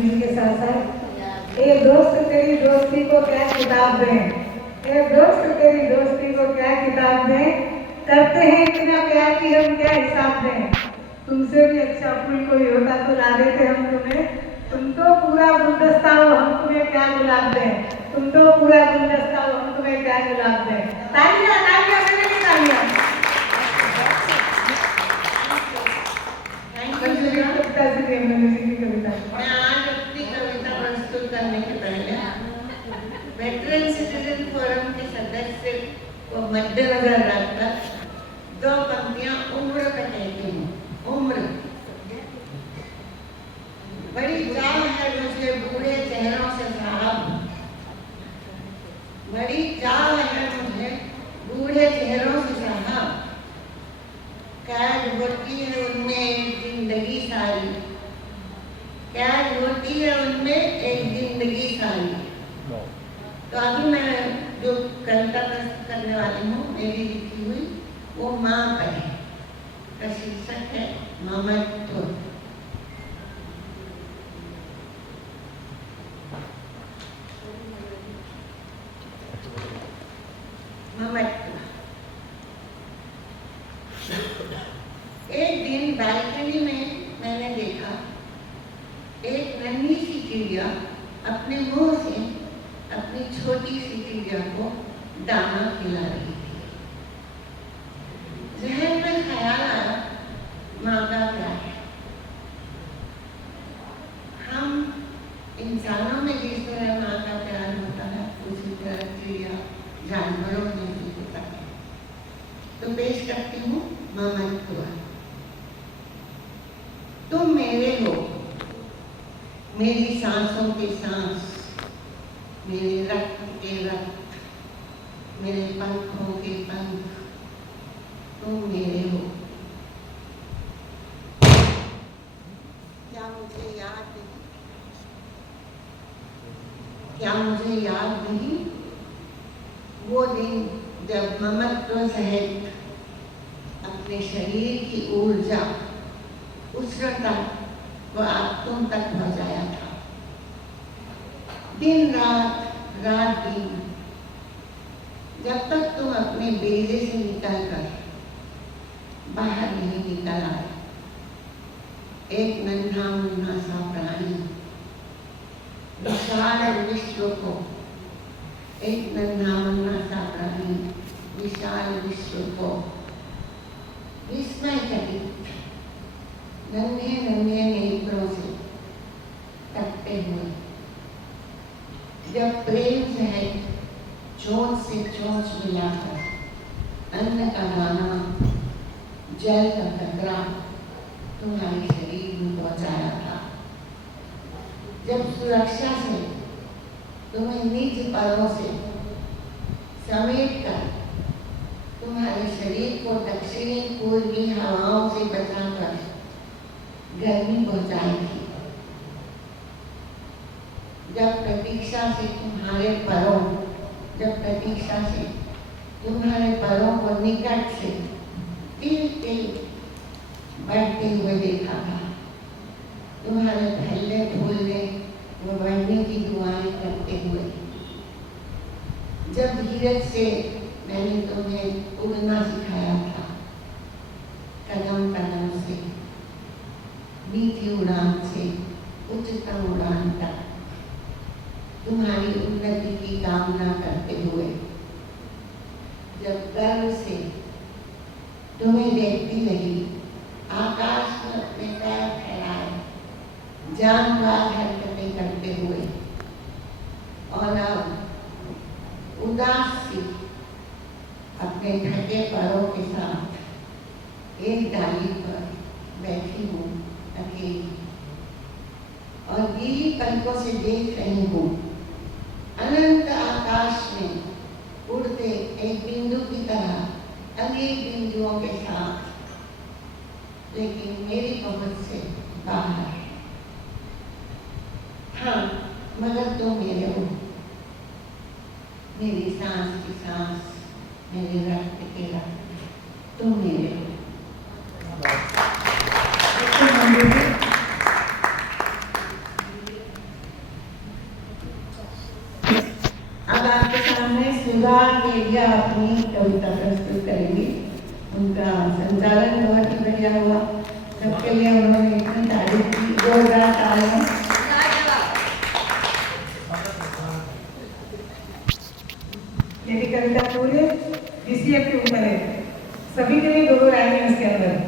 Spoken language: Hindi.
जी के साथ साथ एक दोस्त तेरी दोस्ती को क्या किताब दें, एक दोस्त तेरी दोस्ती को क्या किताब दें, करते हैं इतना प्यार कि हम क्या हिसाब दें। तुमसे भी अच्छा फूल कोई होता तो ला देते हम तुम्हें, तुम तो पूरा गुलदस्ता हो हम तुम्हें क्या गुलाब दें, तुम तो पूरा गुलदस्ता हो हम तुम्हें क्या गुलाब दें। तालियां तालियां मेरे तालियां। कविता से कविता मैं आज अपनी कविता प्रस्तुत करने के पहले वेटरन सिटीजन फोरम के सदस्य को मद्देनजर रखकर दो पंक्तियां उम्र का कहती हूँ। उम्र बड़ी चाह है मुझे बूढ़े चेहरों से साहब, बड़ी चाह है मुझे बूढ़े चेहरों से साहब, कैद होती है उनमें एक जिंदगी सारी, कैद होती है उनमें एक जिंदगी सारी। तो अभी मैं जो कविता प्रस्तुत करने वाली हूँ मेरी लिखी हुई, वो माँ पर है। का शीर्षक है ममत्व। ममत्व। एक दिन बालकनी में मैंने देखा एक नन्ही सी चिड़िया अपने मुंह से अपनी छोटी सी चिड़िया को दाना खिला रही थी। जहन में ख्याल आया, माँ का प्यार। हम इंसानों में जिस तरह माँ का प्यार होता है उसी तरह चिड़िया जानवरों में भी होता है। तो पेश करती हूँ ममत्व। तुम मेरे हो, मेरी सांसों के सांस, मेरे रक्त के रक्त, मेरे पंखों के पंख, तुम मेरे हो। क्या मुझे याद नहीं, क्या मुझे याद नहीं वो दिन जब ममत्व सहित अपने शरीर की ऊर्जा उष्णता व आप तुम तक पहुँचाया था। दिन रात, रात दिन, जब तक तुम अपने बेजे से निकल कर बाहर नहीं निकल आए। एक नन्हा मुन्ना सा प्राणी विशाल विश्व को, एक नन्हा मुन्ना सा प्राणी विशाल विश्व को विस्मय चकित नन्हे नन्हे नेत्रों से तकते हुए, जब प्रेम सहित चोंच से चोंच मिलाकर अन्न का दाना, जल का कतरा तुम्हारे शरीर में पहुंचाया था। जब सुरक्षा से तुम्हें निज परों से समेट कर तुम्हारे शरीर को दक्षिणी पूर्वी हवाओं से बचाकर गर्मी पहुंचाई थी। जब प्रतीक्षा से तुम्हारे परों, जब प्रतीक्षा से तुम्हारे परों को निकट से तिल तिल बढ़ते हुए देखा था, तुम्हारे फैले फूलने व बढ़ने की दुआएं करते हुए, जब धीरज से मैंने तुम्हें उड़ना सिखाया था, कदम कदम से, मीठी उड़ान से उच्चतम उड़ान तक तुम्हारी उन्नति की कामना करते हुए, जब गर्व से तुम्हें देखती रही, आकाश में अपने पैर फैलाए जानवार हरकतें करते हुए, और अब उदास सी अपने ढके पैरों के साथ एक डाली पर बैठी हूँ अकेली, और गीली पलकों से देख रही हूँ अनंत आकाश में उड़ते एक बिंदु की तरह अनेक बिंदुओं के साथ, लेकिन मेरी पहुंच से बाहर। हाँ, मगर तुम मेरे हो, मेरी सांस की सांस, मेरे रक्त के रक्त, तुम मेरे हो। सुधा मेघिया अपनी कविता प्रस्तुत करेंगी। उनका संचालन बहुत ही बढ़िया हुआ, सबके लिए उन्होंने इतनी तारीफ की, जोरदार तालियां। यदि कविता पूरे DCF के ऊपर है, सभी के लिए 2 लाइन है इसके अंदर।